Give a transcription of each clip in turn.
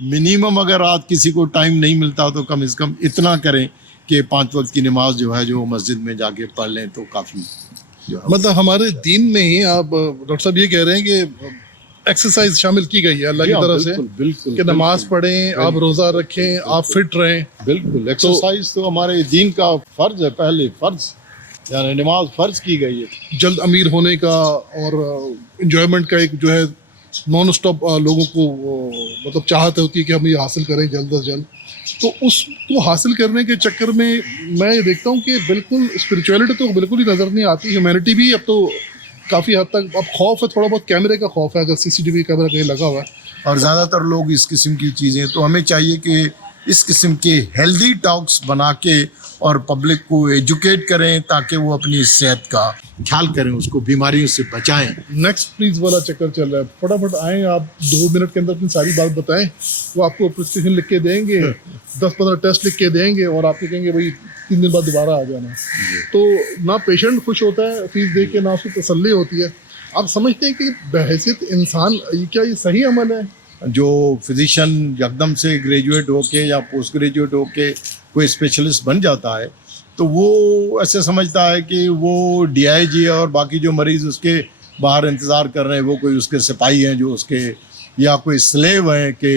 Minimum اگر رات کسی کو ٹائم نہیں ملتا تو کم از کم اتنا کریں کہ 5 وقت کی نماز جو ہے جو مسجد میں جا کے پڑھ لیں تو کافی جو ہے. مطلب ہمارے دین میں ہی آپ ڈاکٹر صاحب یہ کہہ رہے ہیں کہ ایکسرسائز شامل کی گئی ہے اللہ کی طرف سے بالکل کہ نماز پڑھیں، آپ روزہ رکھیں، آپ فٹ رہیں. بالکل ایکسرسائز تو ہمارے دین کا فرض ہے، پہلے فرض یعنی نماز فرض کی گئی ہے. جلد امیر ہونے کا اور انجوائمنٹ کا ایک جو ہے نان اسٹاپ لوگوں کو مطلب چاہت ہوتی ہے کہ ہم یہ حاصل کریں جلد از جلد. تو اس کو حاصل کرنے کے چکر میں میں یہ دیکھتا ہوں کہ بالکل اسپریچولیٹی تو بالکل ہی نظر نہیں آتی. ہیومینٹی بھی اب تو کافی حد تک اب خوف ہے، تھوڑا بہت کیمرے کا خوف ہے اگر CCTV کیمرہ کہیں لگا ہوا ہے. اور زیادہ تر لوگ اس قسم کی چیزیں، تو ہمیں چاہیے کہ اس قسم کے ہیلدی ٹاکس بنا کے اور پبلک کو ایجوکیٹ کریں تاکہ وہ اپنی صحت کا خیال کریں، اس کو بیماریوں سے بچائیں. نیکسٹ پلیز والا چکر چل رہا ہے، فٹافٹ آئیں، آپ 2 منٹ کے اندر اپنی ساری بات بتائیں. وہ آپ کو پرسکرپشن لکھ کے دیں گے، 10-15 ٹیسٹ لکھ کے دیں گے اور آپ کو کہیں گے بھائی 3 دن بعد دوبارہ آ جانا. تو نہ پیشنٹ خوش ہوتا ہے فیس دے کے، نہ اس کو تسلی ہوتی ہے. آپ سمجھتے ہیں کہ بحیثیت انسان کیا یہ صحیح عمل ہے؟ جو فزیشین یکدم سے گریجویٹ ہو کے یا پوسٹ گریجویٹ ہو کے کوئی اسپیشلسٹ بن جاتا ہے تو وہ ایسے سمجھتا ہے کہ وہ DIG ہے اور باقی جو مریض اس کے باہر انتظار کر رہے ہیں وہ کوئی اس کے سپاہی ہیں جو اس کے یا کوئی سلیو ہیں کہ،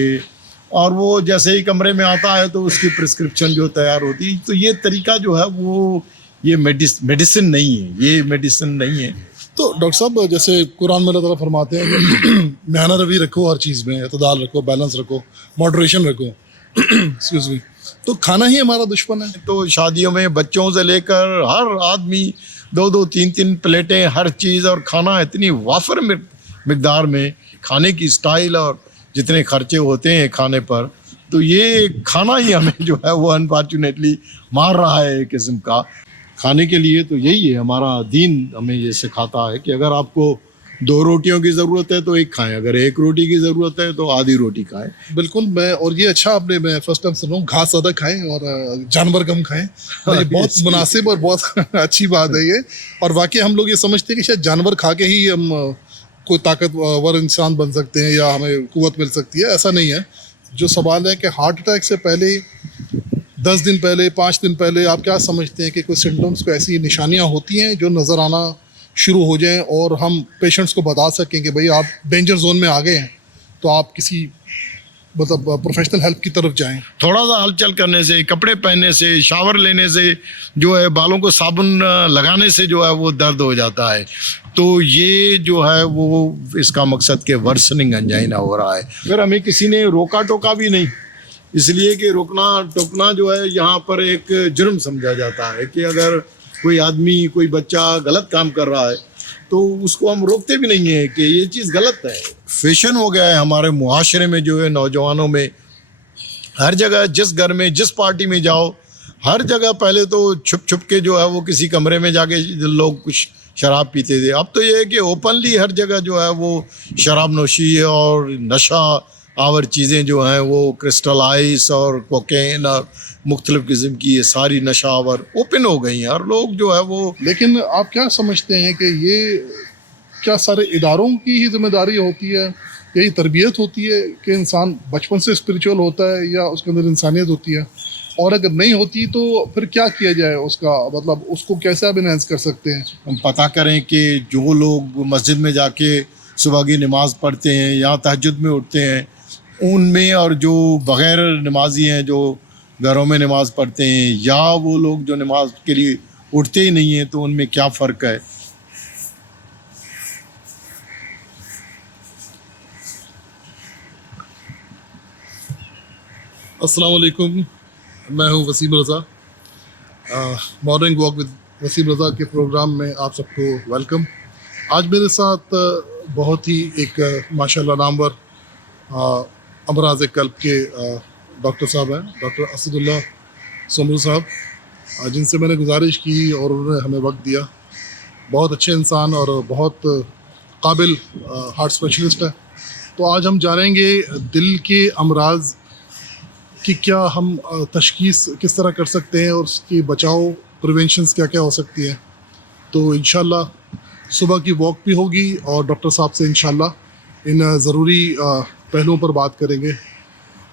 اور وہ جیسے ہی کمرے میں آتا ہے تو اس کی پرسکرپشن جو تیار ہوتی ہے. تو یہ طریقہ جو ہے وہ یہ میڈیسن نہیں ہے، یہ میڈیسن نہیں ہے. تو ڈاکٹر صاحب جیسے قرآن میں اللہ تعالیٰ فرماتے ہیں کہ میانہ روی رکھو، ہر چیز میں اعتدال رکھو، بیلنس رکھو، ماڈریشن رکھو. Excuse me. تو کھانا ہی ہمارا دشمن ہے. تو شادیوں میں بچوں سے لے کر ہر آدمی 2-2 3-3 پلیٹیں ہر چیز، اور کھانا اتنی وافر مقدار میں، کھانے کی سٹائل اور جتنے خرچے ہوتے ہیں کھانے پر، تو یہ کھانا ہی ہمیں جو ہے وہ انفارچونیٹلی مار رہا ہے ایک قسم کا. کھانے کے لیے تو یہی ہے، ہمارا دین ہمیں یہ سکھاتا ہے کہ اگر آپ کو 2 روٹیوں کی ضرورت ہے تو 1 کھائیں، اگر 1 روٹی کی ضرورت ہے تو آدھی روٹی کھائیں. بالکل. میں اور یہ اچھا آپ نے، میں فرسٹ ٹائم سن رہا ہوں گھاس زیادہ کھائیں اور جانور کم کھائیں. یہ بہت مناسب اور بہت اچھی بات ہے یہ. اور واقعی ہم لوگ یہ سمجھتے ہیں کہ شاید جانور کھا کے ہی ہم کوئی طاقتور انسان بن سکتے ہیں یا ہمیں قوت مل سکتی ہے. ایسا نہیں ہے. جو سوال ہے کہ ہارٹ اٹیک سے پہلے 10 دن پہلے، 5 دن پہلے آپ کیا سمجھتے ہیں کہ کوئی سمٹمس کو ایسی نشانیاں ہوتی ہیں جو نظر آنا شروع ہو جائیں اور ہم پیشنٹس کو بتا سکیں کہ بھئی آپ ڈینجر زون میں آ گئے ہیں تو آپ کسی مطلب پروفیشنل ہیلپ کی طرف جائیں؟ تھوڑا سا ہلچل کرنے سے، کپڑے پہننے سے، شاور لینے سے، جو ہے بالوں کو صابن لگانے سے جو ہے وہ درد ہو جاتا ہے. تو یہ جو ہے وہ اس کا مقصد کہ ورسننگ انجائنا ہو رہا ہے. اگر ہمیں کسی نے روکا ٹوکا بھی نہیں، اس لیے کہ روکنا ٹوکنا جو ہے یہاں پر ایک جرم سمجھا جاتا ہے کہ اگر کوئی آدمی، کوئی بچہ غلط کام کر رہا ہے تو اس کو ہم روکتے بھی نہیں ہیں کہ یہ چیز غلط ہے. فیشن ہو گیا ہے ہمارے معاشرے میں جو ہے، نوجوانوں میں، ہر جگہ جس گھر میں جس پارٹی میں جاؤ ہر جگہ پہلے تو چھپ چھپ کے جو ہے وہ کسی کمرے میں جا کے لوگ کچھ شراب پیتے تھے. اب تو یہ ہے کہ اوپنلی ہر جگہ جو ہے وہ شراب نوشی اور نشہ آور چیزیں جو ہیں وہ کرسٹل آئس اور کوکین اور مختلف قسم کی یہ ساری نشہ آور اوپن ہو گئی ہیں اور لوگ جو ہے وہ. لیکن آپ کیا سمجھتے ہیں کہ یہ کیا سارے اداروں کی ہی ذمہ داری ہوتی ہے، یہی تربیت ہوتی ہے کہ انسان بچپن سے اسپریچول ہوتا ہے یا اس کے اندر انسانیت ہوتی ہے؟ اور اگر نہیں ہوتی تو پھر کیا کیا جائے اس کا، مطلب اس کو کیسے آپ انہینس کر سکتے ہیں؟ ہم پتہ کریں کہ جو لوگ مسجد میں جا کے صبح کی نماز پڑھتے ہیں یا تہجد میں اٹھتے ہیں ان میں، اور جو بغیر نمازی ہیں جو گھروں میں نماز پڑھتے ہیں، یا وہ لوگ جو نماز کے لیے اٹھتے ہی نہیں ہیں، تو ان میں کیا فرق ہے. السلام علیکم، میں ہوں وسیم رضا. مارننگ واک ود وسیم رضا کے پروگرام میں آپ سب کو ویلکم. آج میرے ساتھ بہت ہی ایک ماشاء اللہ نامور امراض قلب کے ڈاکٹر صاحب ہیں، ڈاکٹر اسد اللہ سمرو صاحب، جن سے میں نے گزارش کی اور انہوں نے ہمیں وقت دیا. بہت اچھے انسان اور بہت قابل ہارٹ اسپیشلسٹ ہے. تو آج ہم جانیں گے دل کے امراض کہ کیا ہم تشخیص کس طرح کر سکتے ہیں اور اس کی بچاؤ پریونشنز کیا کیا ہو سکتی ہیں. تو انشاءاللہ صبح کی واک بھی ہوگی اور ڈاکٹر صاحب سے انشاءاللہ ان ضروری پہلوؤں پر بات کریں گے.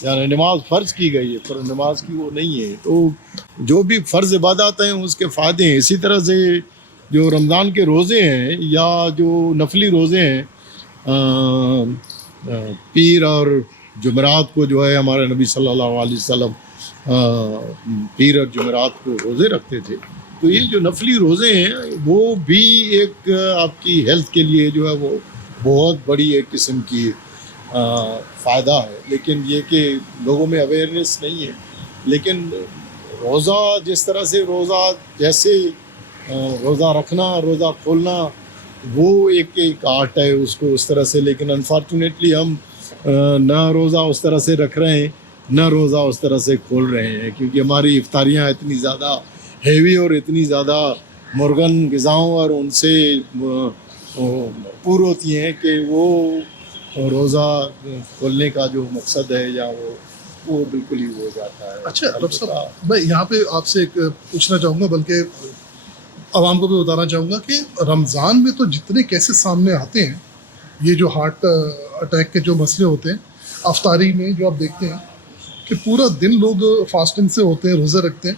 یعنی نماز فرض کی گئی ہے پر نماز کی وہ نہیں ہے. تو جو بھی فرض عبادات ہیں اس کے فائدے ہیں. اسی طرح سے جو رمضان کے روزے ہیں یا جو نفلی روزے ہیں, پیر اور جمعرات کو جو ہے ہمارے نبی صلی اللہ علیہ وسلم پیر اور جمعرات کو روزے رکھتے تھے. تو یہ جو نفلی روزے ہیں وہ بھی ایک آپ کی ہیلتھ کے لیے جو ہے وہ بہت بڑی ایک قسم کی فائدہ ہے. لیکن یہ کہ لوگوں میں اویئرنیس نہیں ہے. لیکن روزہ جس طرح سے روزہ جیسے روزہ رکھنا روزہ کھولنا وہ ایک آرٹ ہے اس کو اس طرح سے. لیکن انفارچونیٹلی ہم نہ روزہ اس طرح سے رکھ رہے ہیں نہ روزہ اس طرح سے کھول رہے ہیں, کیونکہ ہماری افطاریاں اتنی زیادہ ہیوی اور اتنی زیادہ مرغن غذاؤں اور ان سے پور ہوتی ہیں کہ وہ روزہ کھولنے کا جو مقصد ہے یا وہ بالکل ہی ہو جاتا ہے. اچھا ڈاکٹر صاحب, میں یہاں پہ آپ سے ایک پوچھنا چاہوں گا, بلکہ عوام کو بھی بتانا چاہوں گا کہ رمضان میں تو جتنے کیسز سامنے آتے ہیں, یہ جو ہارٹ اٹیک کے جو مسئلے ہوتے ہیں, افطاری میں جو آپ دیکھتے ہیں کہ پورا دن لوگ فاسٹنگ سے ہوتے ہیں, روزے رکھتے ہیں,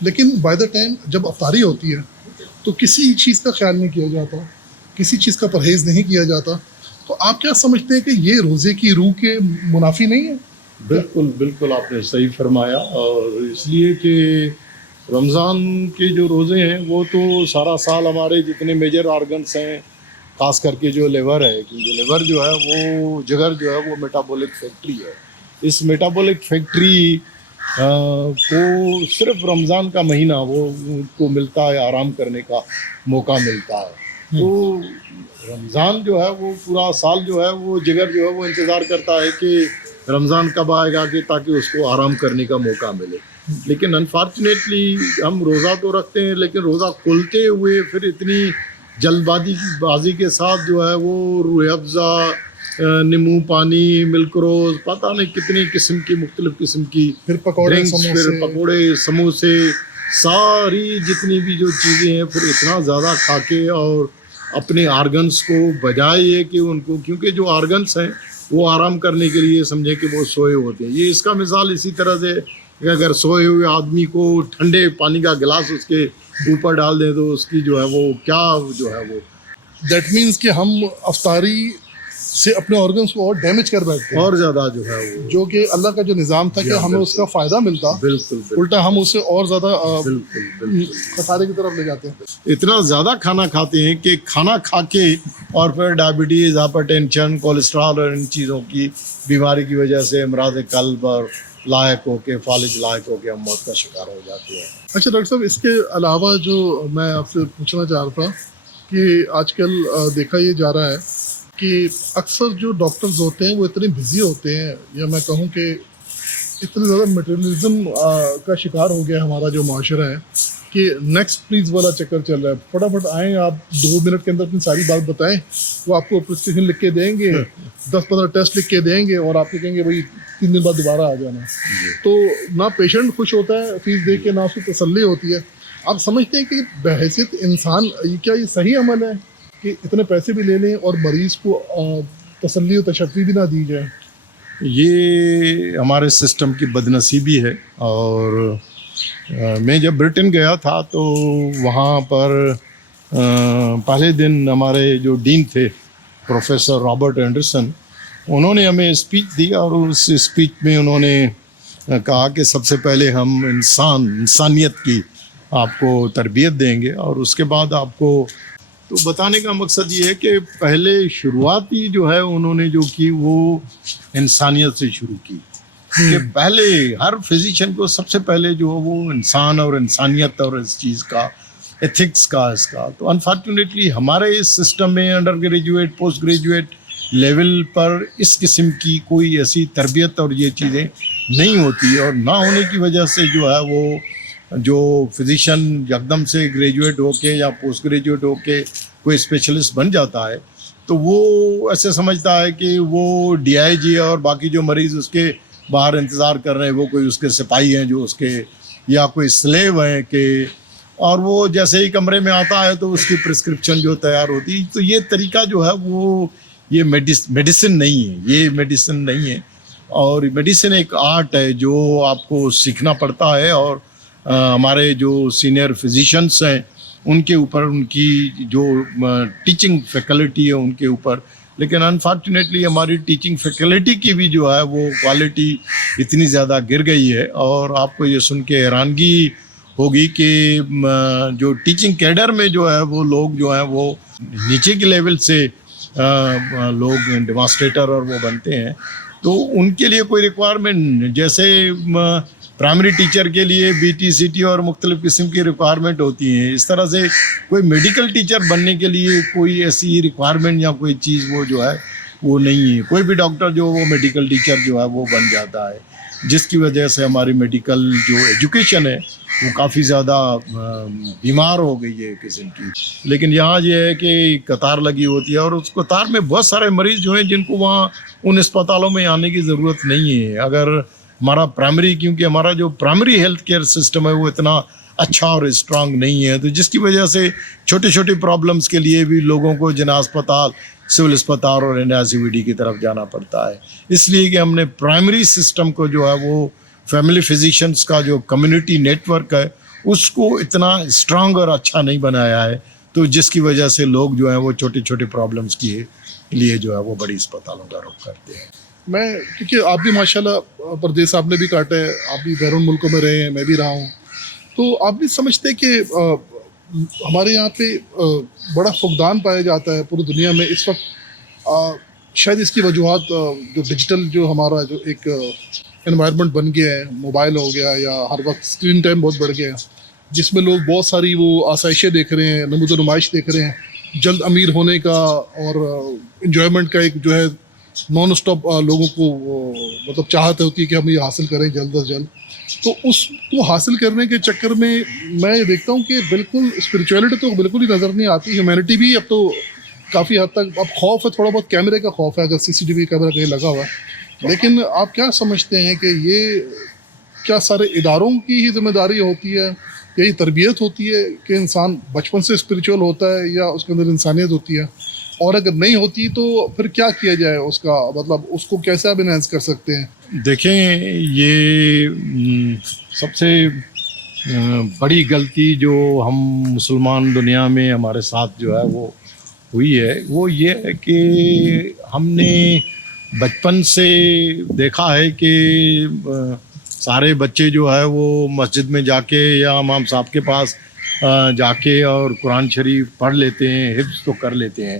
لیکن بائی دا ٹائم جب افطاری ہوتی ہے تو کسی چیز کا خیال نہیں کیا جاتا, کسی چیز کا پرہیز نہیں کیا جاتا. تو آپ کیا سمجھتے ہیں کہ یہ روزے کی روح کے منافی نہیں ہے؟ بالکل بالکل آپ نے صحیح فرمایا. اور اس لیے کہ رمضان کے جو روزے ہیں وہ تو سارا سال ہمارے جتنے میجر آرگنس ہیں, خاص کر کے جو لیور ہے, کیونکہ لیور جو ہے وہ جگر جو ہے وہ میٹابولک فیکٹری ہے. اس میٹابولک فیکٹری کو صرف رمضان کا مہینہ وہ کو ملتا ہے آرام کرنے کا موقع ملتا ہے. تو رمضان جو ہے وہ پورا سال جو ہے وہ جگر جو ہے وہ انتظار کرتا ہے کہ رمضان کب آئے گا کہ تاکہ اس کو آرام کرنے کا موقع ملے. لیکن انفارچونیٹلی ہم روزہ تو رکھتے ہیں لیکن روزہ کھولتے ہوئے پھر اتنی جلد بازی کے ساتھ جو ہے وہ روح افزا, نیمبو پانی, ملک روز, پتہ نہیں کتنی قسم کی مختلف قسم کی پھر پکوڑے سموسے ساری جتنی بھی جو چیزیں ہیں پھر اتنا زیادہ کھا کے اور اپنے آرگنس کو بجائے یہ کہ ان کو, کیونکہ جو آرگنس ہیں وہ آرام کرنے کے لیے سمجھے کہ وہ سوئے ہوتے ہیں. یہ اس کا مثال اسی طرح سے کہ اگر سوئے ہوئے آدمی کو ٹھنڈے پانی کا گلاس اس کے اوپر ڈال دیں تو اس کی جو ہے وہ کیا جو ہے وہ دیٹ مینس کہ ہم افطاری سے اپنے آرگنس کو اور ڈیمیج کر بیٹھتے ہیں, اور زیادہ جو ہے وہ, جو کہ اللہ کا جو نظام تھا کہ ہمیں اس کا فائدہ ملتا, بالکل الٹا ہم اسے اور زیادہ بالکل خسارے کی طرف لے جاتے ہیں. اتنا زیادہ کھانا کھاتے ہیں کہ کھانا کھا کے اور پھر ڈائبٹیز, ہائپر ٹینشن, کولیسٹرول اور ان چیزوں کی بیماری کی وجہ سے امراض قلب اور لاحق ہو کے فالج لاحق ہو کے ہم موت کا شکار ہو جاتے ہیں. اچھا ڈاکٹر صاحب, اس کے علاوہ جو میں آپ سے پوچھنا چاہ رہا تھا کہ آج کل دیکھا یہ جا رہا ہے کہ اکثر جو ڈاکٹرز ہوتے ہیں وہ اتنے بزی ہوتے ہیں, یا میں کہوں کہ اتنے زیادہ مٹیریلزم کا شکار ہو گیا ہمارا جو معاشرہ ہے کہ نیکسٹ پلیز والا چکر چل رہا ہے. فٹافٹ آئیں, آپ 2 منٹ کے اندر اپنی ساری بات بتائیں, وہ آپ کو پرسکرپشن لکھ کے دیں گے, 10-15 ٹیسٹ لکھ کے دیں گے اور آپ کو کہیں گے بھائی 3 دن بعد دوبارہ آ جانا. تو نہ پیشنٹ خوش ہوتا ہے فیس دے کے, نہ اس کی تسلی ہوتی ہے. آپ سمجھتے ہیں کہ بحیثیت انسان کیا یہ صحیح عمل ہے کہ اتنے پیسے بھی لے لیں اور مریض کو تسلی و تشفی بھی نہ دی جائے؟ یہ ہمارے سسٹم کی بدنصیبی ہے. اور میں جب برٹن گیا تھا تو وہاں پر پہلے دن ہمارے جو ڈین تھے پروفیسر رابرٹ اینڈرسن, انہوں نے ہمیں اسپیچ دی اور اس اسپیچ میں انہوں نے کہا کہ سب سے پہلے ہم انسانیت کی آپ کو تربیت دیں گے اور اس کے بعد آپ کو. تو بتانے کا مقصد یہ ہے کہ پہلے شروعاتی جو ہے انہوں نے جو کی وہ انسانیت سے شروع کی کہ پہلے ہر فزیشین کو سب سے پہلے جو وہ انسان اور انسانیت اور اس چیز کا ایتھکس کا اس کا. تو انفارچونیٹلی ہمارے اس سسٹم میں undergraduate postgraduate level پر اس قسم کی کوئی ایسی تربیت اور یہ چیزیں نہیں ہوتی, اور نہ ہونے کی وجہ سے جو ہے وہ جو فزیشین یکدم سے گریجویٹ ہو کے یا پوسٹ گریجویٹ ہو کے کوئی اسپیشلسٹ بن جاتا ہے تو وہ ایسے سمجھتا ہے کہ وہ ڈی آئی جی اور باقی جو مریض اس کے باہر انتظار کر رہے ہیں وہ کوئی اس کے سپاہی ہیں جو اس کے یا کوئی سلیو ہیں کہ, اور وہ جیسے ہی کمرے میں آتا ہے تو اس کی پرسکرپشن جو تیار ہوتی. تو یہ طریقہ جو ہے وہ یہ میڈیسن نہیں ہے, یہ میڈیسن نہیں ہے. اور میڈیسن ایک آرٹ ہے جو آپ کو سیکھنا پڑتا ہے, اور ہمارے جو سینئر فزیشینس ہیں ان کے اوپر, ان کی جو ٹیچنگ فیکلٹی ہے ان کے اوپر. لیکن انفارچونیٹلی ہماری ٹیچنگ فیکلٹی کی بھی جو ہے وہ کوالٹی اتنی زیادہ گر گئی ہے, اور آپ کو یہ سن کے حیرانگی ہوگی کہ جو ٹیچنگ کیڈر میں جو ہے وہ لوگ جو ہیں وہ نیچے کے لیول سے لوگ ڈیمانسٹریٹر اور وہ بنتے ہیں, تو ان کے لیے کوئی ریکوائرمنٹ, جیسے پرائمری ٹیچر کے لیے بی ٹی سی ٹی اور مختلف قسم کی ریکوائرمنٹ ہوتی ہیں, اس طرح سے کوئی میڈیکل ٹیچر بننے کے لیے کوئی ایسی ریکوائرمنٹ یا کوئی چیز وہ جو ہے وہ نہیں ہے. کوئی بھی ڈاکٹر جو وہ میڈیکل ٹیچر جو ہے وہ بن جاتا ہے, جس کی وجہ سے ہماری میڈیکل جو ایجوکیشن ہے وہ کافی زیادہ بیمار ہو گئی ہے قسم کی. لیکن یہاں یہ ہے کہ قطار لگی ہوتی ہے, اور اس قطار میں بہت سارے مریض جو ہیں جن کو وہاں ان اسپتالوں میں آنے کی ضرورت نہیں ہے. اگر ہمارا پرائمری, کیونکہ ہمارا جو پرائمری ہیلتھ کیئر سسٹم ہے وہ اتنا اچھا اور اسٹرانگ نہیں ہے, تو جس کی وجہ سے چھوٹی چھوٹی پرابلمس کے لیے بھی لوگوں کو جنا اسپتال, سول اسپتال اور NICVD کی طرف جانا پڑتا ہے. اس لیے کہ ہم نے پرائمری سسٹم کو جو ہے وہ فیملی فزیشنس کا جو کمیونٹی نیٹ ورک ہے اس کو اتنا اسٹرانگ اور اچھا نہیں بنایا ہے, تو جس کی وجہ سے لوگ جو ہیں وہ چھوٹی چھوٹی پرابلمس کے لیے جو ہے وہ بڑی اسپتالوں کا رخ کرتے ہیں. میں کیونکہ آپ بھی ماشاءاللہ پردیس آپ نے بھی کاٹا ہے, آپ بھی بیرون ملکوں میں رہے ہیں, میں بھی رہا ہوں, تو آپ بھی سمجھتے کہ ہمارے یہاں پہ بڑا فقدان پایا جاتا ہے پوری دنیا میں اس وقت. شاید اس کی وجوہات جو ڈیجیٹل جو ہمارا جو ایک انوائرمنٹ بن گیا ہے, موبائل ہو گیا, یا ہر وقت اسکرین ٹائم بہت بڑھ گیا ہے, جس میں لوگ بہت ساری وہ آسائشیں دیکھ رہے ہیں, نمود و نمائش دیکھ رہے ہیں, جلد امیر ہونے کا اور انجوائمنٹ کا ایک جو ہے نان اسٹاپ لوگوں کو مطلب چاہت ہوتی ہے کہ ہم یہ حاصل کریں جلد از جلد. تو اس کو حاصل کرنے کے چکر میں میں یہ دیکھتا ہوں کہ بالکل اسپریچولیٹی تو بالکل ہی نظر نہیں آتی, ہیومینٹی بھی اب تو کافی حد تک اب خوف ہے, تھوڑا بہت کیمرے کا خوف ہے اگر CCTV کیمرہ کہیں لگا ہوا ہے. لیکن آپ کیا سمجھتے ہیں کہ یہ کیا سارے اداروں کی ہی ذمہ داری ہوتی ہے, یہی تربیت ہوتی ہے کہ انسان بچپن سے اسپریچول ہوتا ہے, یا اس کے اندر انسانیت ہوتی ہے, اور اگر نہیں ہوتی تو پھر کیا کیا جائے, اس کا مطلب اس کو کیسے آپ انہینس کر سکتے ہیں؟ دیکھیں, یہ سب سے بڑی غلطی جو ہم مسلمان دنیا میں ہمارے ساتھ جو ہے وہ ہوئی ہے وہ یہ ہے کہ ہم نے بچپن سے دیکھا ہے کہ سارے بچے جو ہے وہ مسجد میں جا کے یا امام صاحب کے پاس جا کے اور قرآن شریف پڑھ لیتے ہیں, حفظ تو کر لیتے ہیں,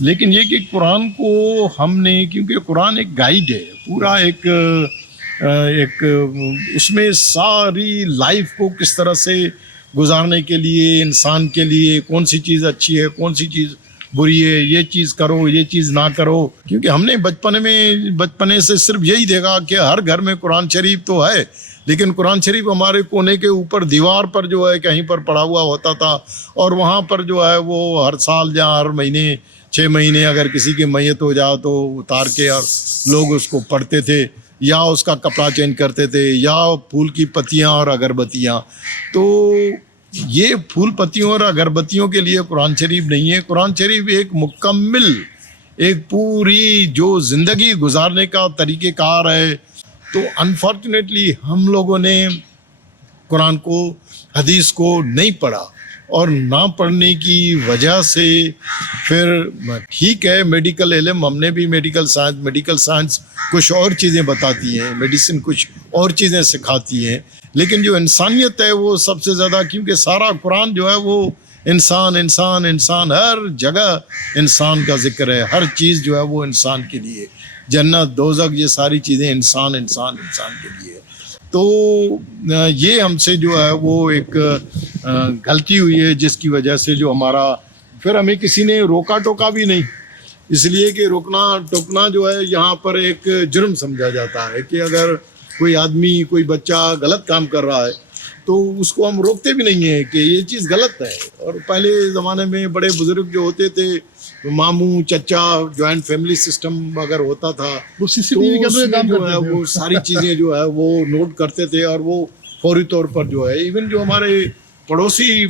لیکن یہ کہ قرآن کو ہم نے, کیونکہ قرآن ایک گائیڈ ہے, پورا ایک اس میں ساری لائف کو کس طرح سے گزارنے کے لیے, انسان کے لیے کون سی چیز اچھی ہے, کون سی چیز بری ہے, یہ چیز کرو, یہ چیز نہ کرو. کیونکہ ہم نے بچپنے سے صرف یہی دیکھا کہ ہر گھر میں قرآن شریف تو ہے, لیکن قرآن شریف ہمارے کونے کے اوپر دیوار پر جو ہے کہیں پر پڑا ہوا ہوتا تھا, اور وہاں پر جو ہے وہ ہر سال یا ہر مہینے 6 مہینے اگر کسی کی میت ہو جائے تو اتار کے اور لوگ اس کو پڑھتے تھے, یا اس کا کپڑا چینج کرتے تھے, یا پھول کی پتیاں اور اگربتیاں. تو یہ پھول پتیوں اور اگربتیوں کے لیے قرآن شریف نہیں ہے. قرآن شریف ایک مکمل, ایک پوری جو زندگی گزارنے کا طریقہ کار ہے. تو انفارچونیٹلی ہم لوگوں نے قرآن کو, حدیث کو نہیں پڑھا, اور نہ پڑھنے کی وجہ سے پھر ٹھیک ہے میڈیکل علم, ہم نے بھی میڈیکل سائنس کچھ اور چیزیں بتاتی ہیں, میڈیسن کچھ اور چیزیں سکھاتی ہیں, لیکن جو انسانیت ہے وہ سب سے زیادہ, کیونکہ سارا قرآن جو ہے وہ انسان انسان انسان, ہر جگہ انسان کا ذکر ہے, ہر چیز جو ہے وہ انسان کے لیے, جنت دوزخ یہ ساری چیزیں انسان انسان انسان کے لیے. تو یہ ہم سے جو ہے وہ ایک غلطی ہوئی ہے, جس کی وجہ سے جو ہمارا, پھر ہمیں کسی نے روکا ٹوکا بھی نہیں, اس لیے کہ روکنا ٹوکنا جو ہے یہاں پر ایک جرم سمجھا جاتا ہے کہ اگر کوئی آدمی, کوئی بچہ غلط کام کر رہا ہے تو اس کو ہم روکتے بھی نہیں ہیں کہ یہ چیز غلط ہے. اور پہلے زمانے میں بڑے بزرگ جو ہوتے تھے, ماموں چچا, جوائنٹ فیملی سسٹم اگر ہوتا تھا وہ CCTV کیمرے کام جو کرتے ہے تھے, وہ ساری چیزیں جو ہے وہ نوٹ کرتے تھے, اور وہ فوری طور پر جو ہے ایون جو ہمارے پڑوسی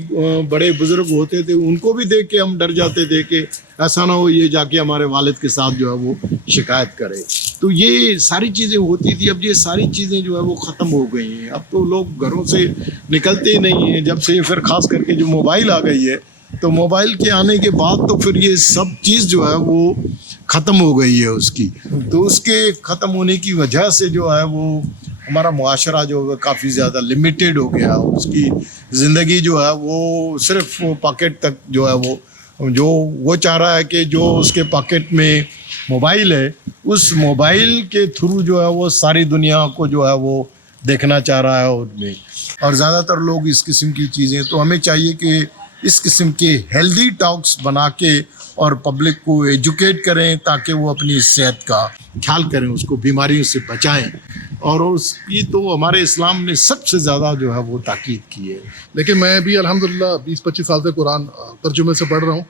بڑے بزرگ ہوتے تھے ان کو بھی دیکھ کے ہم ڈر جاتے تھے کہ ایسا نہ ہو یہ جا کے ہمارے والد کے ساتھ جو ہے وہ شکایت کرے. تو یہ ساری چیزیں ہوتی تھی. اب یہ ساری چیزیں جو ہے وہ ختم ہو گئی ہیں. اب تو لوگ گھروں سے نکلتے ہی نہیں ہیں. جب سے پھر خاص کر کے جو موبائل آ گئی ہے تو موبائل کے آنے کے بعد تو پھر یہ سب چیز جو ہے وہ ختم ہو گئی ہے اس کی. تو اس کے ختم ہونے کی وجہ سے جو ہے وہ ہمارا معاشرہ جو ہے کافی زیادہ لمیٹیڈ ہو گیا. اس کی زندگی جو ہے وہ صرف پاکٹ تک جو ہے وہ چاہ رہا ہے کہ جو اس کے پاکٹ میں موبائل ہے اس موبائل کے تھرو جو ہے وہ ساری دنیا کو جو ہے وہ دیکھنا چاہ رہا ہے ان میں. اور زیادہ تر لوگ اس قسم کی چیزیں, تو ہمیں چاہیے کہ اس قسم کے ہیلدی ٹاکس بنا کے اور پبلک کو ایجوکیٹ کریں تاکہ وہ اپنی صحت کا خیال کریں, اس کو بیماریوں سے بچائیں. اور اس کی تو ہمارے اسلام نے سب سے زیادہ جو ہے وہ تاکید کی ہے. لیکن میں بھی الحمدللہ 20-25 سال سے قرآن ترجمے سے پڑھ رہا ہوں.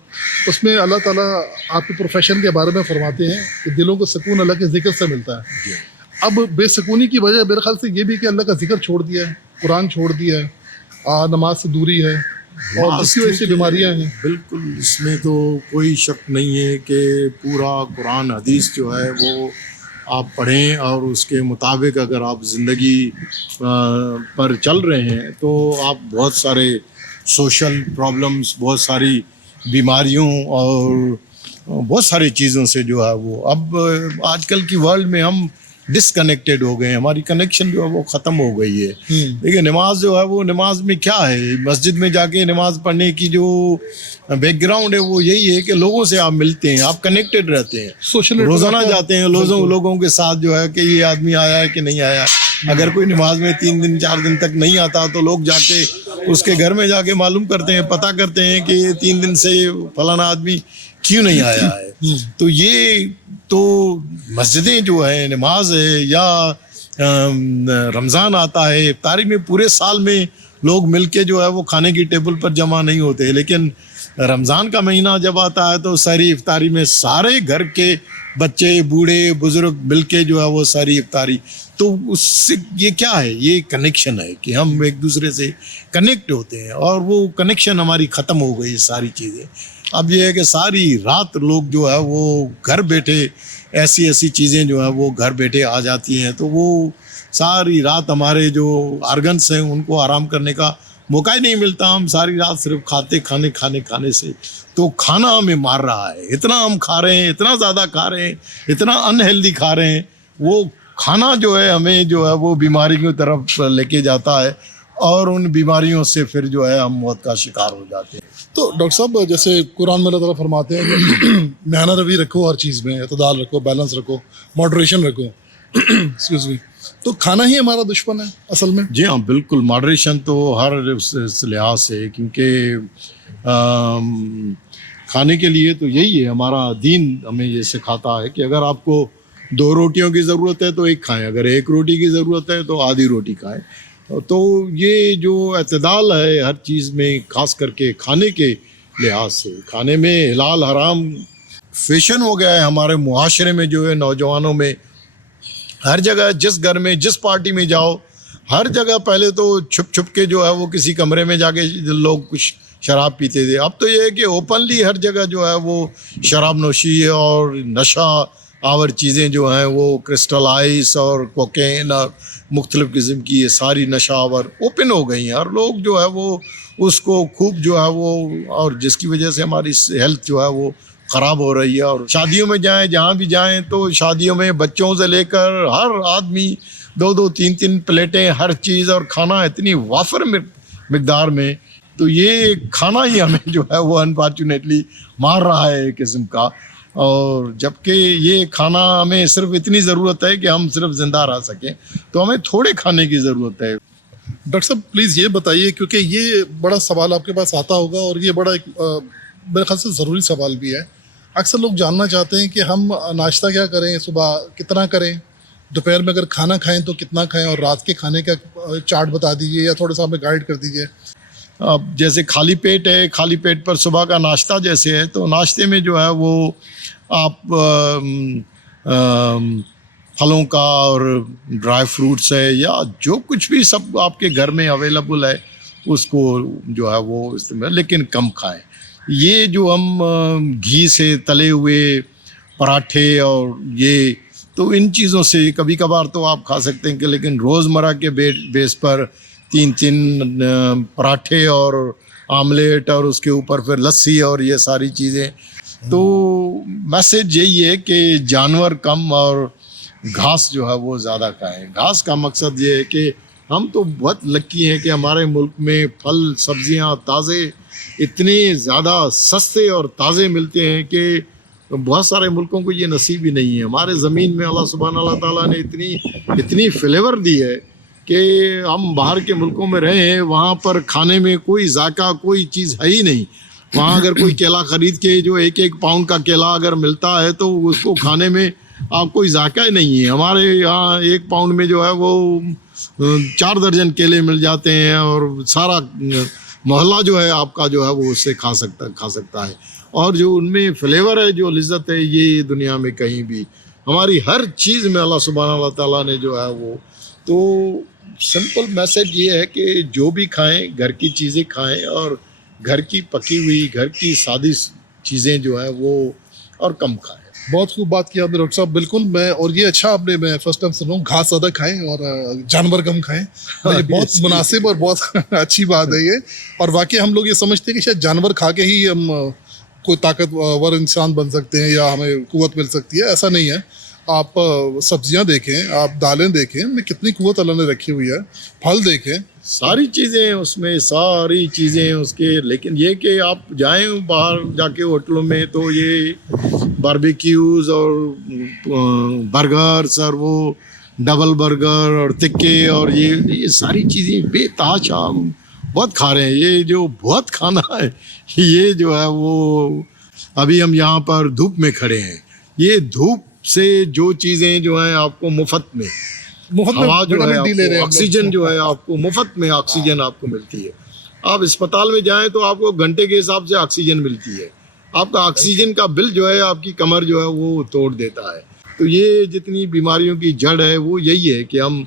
اس میں اللہ تعالیٰ آپ کے پروفیشن کے بارے میں فرماتے ہیں کہ دلوں کو سکون اللہ کے ذکر سے ملتا ہے. اب بے سکونی کی وجہ میرے خیال سے یہ بھی کہ اللہ کا ذکر چھوڑ دیا ہے, قرآن چھوڑ دیا ہے, نماز سے دوری ہے, اور جس کی وجہ سے بیماریاں ہیں. بالکل, اس میں تو کوئی شک نہیں ہے کہ پورا قرآن حدیث جو ہے وہ آپ پڑھیں اور اس کے مطابق اگر آپ زندگی پر چل رہے ہیں تو آپ بہت سارے سوشل پرابلمس, بہت ساری بیماریوں اور بہت ساری چیزوں سے جو ہے وہ اب آج کل کی ورلڈ میں ہم ڈسکنیکٹیڈ ہو گئے ہیں. ہماری کنیکشن جو ہے وہ ختم ہو گئی ہے. دیکھیے نماز جو ہے وہ نماز میں کیا ہے, مسجد میں جا کے نماز پڑھنے کی جو بیک گراؤنڈ ہے وہ یہی ہے کہ لوگوں سے آپ ملتے ہیں, آپ کنیکٹیڈ رہتے ہیں, روزانہ جاتے ہیں لوگوں کے ساتھ جو ہے کہ یہ آدمی آیا ہے کہ نہیں آیا. اگر کوئی نماز میں 3 دن 4 دن تک نہیں آتا تو لوگ جا کے اس کے گھر میں جا کے معلوم کرتے ہیں, پتہ کرتے ہیں کہ یہ 3 دن سے فلانا آدمی کیوں نہیں آیا ہے. تو یہ تو مسجدیں جو ہے, نماز ہے, یا رمضان آتا ہے, افطاری میں پورے سال میں لوگ مل کے جو ہے وہ کھانے کی ٹیبل پر جمع نہیں ہوتے, لیکن رمضان کا مہینہ جب آتا ہے تو سحری افطاری میں سارے گھر کے بچے بوڑھے بزرگ مل کے جو ہے وہ سحری افطاری. تو اس سے یہ کیا ہے, یہ کنیکشن ہے کہ ہم ایک دوسرے سے کنیکٹ ہوتے ہیں, اور وہ کنیکشن ہماری ختم ہو گئی ساری چیزیں. اب یہ ہے کہ ساری رات لوگ جو ہے وہ گھر بیٹھے ایسی چیزیں جو ہے وہ گھر بیٹھے آ جاتی ہیں, تو وہ ساری رات ہمارے جو آرگنس ہیں ان کو آرام کرنے کا موقع ہی نہیں ملتا. ہم ساری رات صرف کھانے سے, تو کھانا ہمیں مار رہا ہے. اتنا ہم کھا رہے ہیں, اتنا زیادہ کھا رہے ہیں, اتنا انہیلدی کھا رہے ہیں, وہ کھانا جو ہے ہمیں جو ہے وہ بیماری کی طرف لے کے جاتا ہے, اور ان بیماریوں سے پھر جو ہے ہم موت کا شکار ہو جاتے ہیں. تو ڈاکٹر صاحب جیسے قرآن میں اللہ تعالیٰ فرماتے ہیں کہ میانہ روی رکھو, ہر چیز میں اعتدال رکھو, بیلنس رکھو, ماڈریشن رکھو. ایکسکیوز می, تو کھانا ہی ہمارا دشمن ہے اصل میں؟ جی ہاں بالکل, ماڈریشن تو ہر اس لحاظ سے, کیونکہ کھانے کے لیے تو یہی ہے, ہمارا دین ہمیں یہ سکھاتا ہے کہ اگر آپ کو 2 روٹیوں کی ضرورت ہے تو 1 کھائیں, اگر 1 روٹی کی ضرورت ہے تو آدھی روٹی کھائیں. تو یہ جو اعتدال ہے ہر چیز میں, خاص کر کے کھانے کے لحاظ سے, کھانے میں حلال حرام فیشن ہو گیا ہے ہمارے معاشرے میں جو ہے, نوجوانوں میں. ہر جگہ جس گھر میں جس پارٹی میں جاؤ, ہر جگہ پہلے تو چھپ کے جو ہے وہ کسی کمرے میں جا کے لوگ کچھ شراب پیتے تھے. اب تو یہ ہے کہ اوپنلی ہر جگہ جو ہے وہ شراب نوشی اور نشہ آور چیزیں جو ہیں وہ کرسٹل آئس اور کوکین اور مختلف قسم کی یہ ساری نشہ آور اوپن ہو گئی ہیں, اور لوگ جو ہے وہ اس کو خوب جو ہے وہ, اور جس کی وجہ سے ہماری ہیلتھ جو ہے وہ خراب ہو رہی ہے. اور شادیوں میں جائیں, جہاں بھی جائیں, تو شادیوں میں بچوں سے لے کر ہر آدمی 2-2 3-3 پلیٹیں ہر چیز, اور کھانا اتنی وافر مقدار میں. تو یہ کھانا ہی ہمیں جو ہے وہ انفارچونیٹلی مار رہا ہے ایک قسم کا, اور جبکہ یہ کھانا ہمیں صرف اتنی ضرورت ہے کہ ہم صرف زندہ رہ سکیں, تو ہمیں تھوڑے کھانے کی ضرورت ہے. ڈاکٹر صاحب پلیز یہ بتائیے, کیونکہ یہ بڑا سوال آپ کے پاس آتا ہوگا, اور یہ بڑا ایک میرے خیال سے ضروری سوال بھی ہے. اکثر لوگ جاننا چاہتے ہیں کہ ہم ناشتہ کیا کریں, صبح کتنا کریں, دوپہر میں اگر کھانا کھائیں تو کتنا کھائیں, اور رات کے کھانے کا چارٹ بتا دیجیے یا تھوڑا سا ہمیں گائیڈ کر دیجیے. اب جیسے خالی پیٹ ہے, خالی پیٹ پر صبح کا ناشتہ جیسے ہے, تو ناشتے میں جو ہے وہ آپ پھلوں کا اور ڈرائی فروٹس ہے یا جو کچھ بھی سب آپ کے گھر میں اویلیبل ہے اس کو جو ہے وہ استعمال, لیکن کم کھائیں. یہ جو ہم گھی سے تلے ہوئے پراٹھے اور یہ تو ان چیزوں سے کبھی کبھار تو آپ کھا سکتے ہیں کہ لیکن روزمرہ کے بیس پر 3 پراٹھے اور آملیٹ اور اس کے اوپر پھر لسی اور یہ ساری چیزیں. تو میسج یہی ہے کہ جانور کم اور گھاس جو ہے وہ زیادہ کھائیں. گھاس کا مقصد یہ ہے کہ ہم تو بہت لکی ہیں کہ ہمارے ملک میں پھل سبزیاں تازے اتنے زیادہ سستے اور تازے ملتے ہیں کہ بہت سارے ملکوں کو یہ نصیب ہی نہیں ہے. ہمارے زمین میں اللہ سبحانہ اللہ تعالیٰ نے اتنی فلیور دی ہے کہ ہم باہر کے ملکوں میں رہے ہیں, وہاں پر کھانے میں کوئی ذائقہ کوئی چیز ہے ہی نہیں. وہاں اگر کوئی کیلا خرید کے جو 1 پاؤنڈ کا کیلا اگر ملتا ہے تو اس کو کھانے میں آپ کوئی ذائقہ ہی نہیں ہے. ہمارے یہاں 1 پاؤنڈ میں جو ہے وہ 4 درجن کیلے مل جاتے ہیں اور سارا محلہ جو ہے آپ کا جو ہے وہ اس سے کھا سکتا ہے. اور جو ان میں فلیور ہے, جو لذت ہے, یہ دنیا میں کہیں بھی ہماری ہر چیز میں اللہ سبحانہ اللہ تعالیٰ نے جو ہے وہ. تو سمپل میسج یہ ہے کہ جو بھی کھائیں گھر کی چیزیں کھائیں اور گھر کی پکی ہوئی گھر کی سادی چیزیں جو ہیں وہ اور کم کھائیں. بہت خوب بات کی آپ نے ڈاکٹر صاحب. بالکل میں اور یہ اچھا آپ نے میں فرسٹ ٹائم سن رہا ہوں گھاس زیادہ کھائیں اور جانور کم کھائیں. یہ بہت مناسب اور بہت اچھی بات ہے یہ. اور واقعی ہم لوگ یہ سمجھتے ہیں کہ شاید جانور کھا کے ہی ہم کوئی طاقتور انسان بن سکتے ہیں یا ہمیں قوت مل سکتی ہے. ایسا نہیں ہے. آپ سبزیاں دیکھیں, آپ دالیں دیکھیں, ان میں کتنی قوت اللہ نے رکھی ہوئی ہے. پھل دیکھیں, ساری چیزیں اس میں, ساری چیزیں اس کے. لیکن یہ کہ آپ جائیں باہر جا کے ہوٹلوں میں تو یہ باربیکیوز اور برگرز اور وہ ڈبل برگر اور تکے اور یہ ساری چیزیں بے تحاشا بہت کھا رہے ہیں. یہ جو بہت کھانا ہے یہ جو ہے وہ, ابھی ہم یہاں پر دھوپ میں کھڑے ہیں, یہ دھوپ سے جو چیزیں جو ہیں آپ کو مفت میں ہوا جو ہے آکسیجن جو ہے آپ کو مفت میں آکسیجن آپ کو ملتی ہے. آپ اسپتال میں جائیں تو آپ کو گھنٹے کے حساب سے آکسیجن ملتی ہے. آپ کا آکسیجن کا بل جو ہے آپ کی کمر جو ہے وہ توڑ دیتا ہے. تو یہ جتنی بیماریوں کی جڑ ہے وہ یہی ہے کہ ہم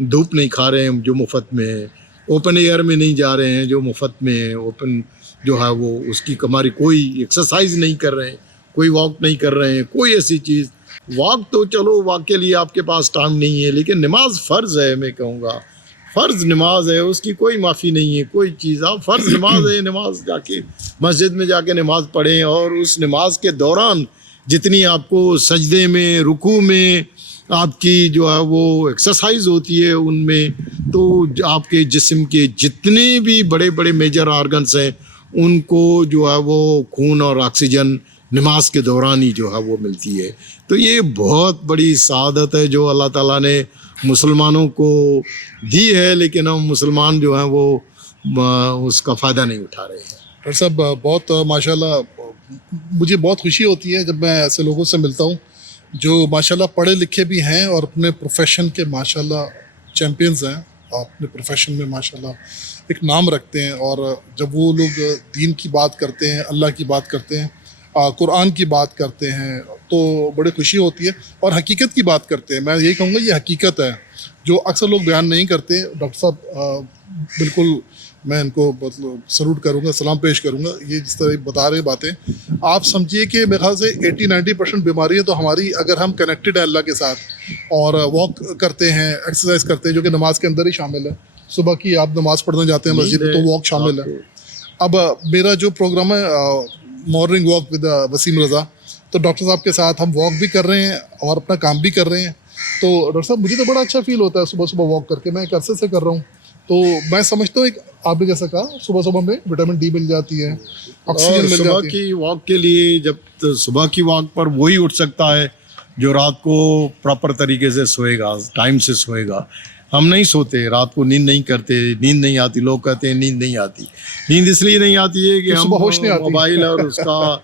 دھوپ نہیں کھا رہے ہیں جو مفت میں ہے, اوپن ایئر میں نہیں جا رہے ہیں جو مفت میں ہے, اوپن جو ہے وہ اس کی ہماری کوئی ایکسرسائز نہیں کر رہے ہیں, کوئی واک نہیں کر رہے ہیں, کوئی ایسی چیز. واک تو چلو واک کے لیے آپ کے پاس ٹائم نہیں ہے, لیکن نماز فرض ہے. میں کہوں گا فرض نماز ہے, اس کی کوئی معافی نہیں ہے کوئی چیز. آپ فرض نماز ہے, نماز جا کے مسجد میں جا کے نماز پڑھیں اور اس نماز کے دوران جتنی آپ کو سجدے میں رکوع میں آپ کی جو ہے وہ ایکسرسائز ہوتی ہے ان میں, تو آپ کے جسم کے جتنے بھی بڑے بڑے میجر آرگنس ہیں ان کو جو ہے وہ خون اور آکسیجن نماز کے دوران ہی جو ہے وہ ملتی ہے. تو یہ بہت بڑی سعادت ہے جو اللہ تعالیٰ نے مسلمانوں کو دی ہے, لیکن ہم مسلمان جو ہیں وہ اس کا فائدہ نہیں اٹھا رہے ہیں. ڈاکٹر صاحب بہت ماشاءاللہ مجھے بہت خوشی ہوتی ہے جب میں ایسے لوگوں سے ملتا ہوں جو ماشاءاللہ پڑھے لکھے بھی ہیں اور اپنے پروفیشن کے ماشاءاللہ چیمپئنز ہیں, اپنے پروفیشن میں ماشاءاللہ ایک نام رکھتے ہیں. اور جب وہ لوگ دین کی بات کرتے ہیں, اللہ کی بات کرتے ہیں, قرآن کی بات کرتے ہیں تو بڑی خوشی ہوتی ہے. اور حقیقت کی بات کرتے ہیں. میں یہی کہوں گا یہ حقیقت ہے جو اکثر لوگ بیان نہیں کرتے. ڈاکٹر صاحب بالکل میں ان کو سلوٹ کروں گا, سلام پیش کروں گا. یہ جس طرح بتا رہے باتیں, آپ سمجھیے کہ میرے خیال سے 80-90% بیماریاں تو ہماری, اگر ہم کنیکٹڈ ہیں اللہ کے ساتھ اور واک کرتے ہیں, ایکسرسائز کرتے ہیں, جو کہ نماز کے اندر ہی شامل ہے. صبح کی آپ نماز پڑھنے جاتے ہیں مسجد میں تو واک شامل ہے. اب میرا جو پروگرام ہے مارننگ واک ود وسیم رضا, تو ڈاکٹر صاحب کے ساتھ ہم واک بھی کر رہے ہیں اور اپنا کام بھی کر رہے ہیں. تو ڈاکٹر صاحب مجھے تو بڑا اچھا فیل ہوتا ہے صبح صبح واک کر کے. میں ایک عرصے سے کر رہا ہوں تو میں سمجھتا ہوں ایک آپ نے جیسا کہا صبح صبح میں وٹامن ڈی مل جاتی ہے, آکسیجن مل صبح جاتی ہے. کی واک کے لیے جب صبح کی واک پر وہی اٹھ سکتا ہے جو رات کو پراپر طریقے سے سوئے گا, ٹائم سے سوئے گا. ہم نہیں سوتے, رات کو نیند نہیں کرتے, نیند نہیں آتی. لوگ کہتے ہیں نیند نہیں آتی. نیند اس لیے نہیں آتی ہے کہ ہم موبائل اور اس کا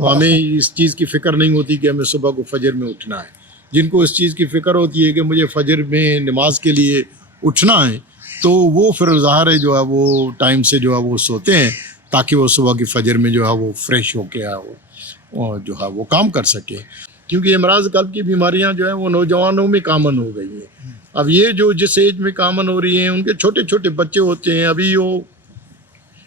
ہمیں اس چیز کی فکر نہیں ہوتی کہ ہمیں صبح کو فجر میں اٹھنا ہے. جن کو اس چیز کی فکر ہوتی ہے کہ مجھے فجر میں نماز کے لیے اٹھنا ہے تو وہ پھر ظاہر ہے جو ہے وہ ٹائم سے جو ہے وہ سوتے ہیں تاکہ وہ صبح کی فجر میں جو ہے وہ فریش ہو کے اور جو ہے وہ کام کر سکے. کیونکہ امراض قلب کی بیماریاں جو ہیں وہ نوجوانوں میں کامن ہو گئی ہیں. اب یہ جو جس ایج میں کامن ہو رہی ہیں ان کے چھوٹے چھوٹے بچے ہوتے ہیں, ابھی وہ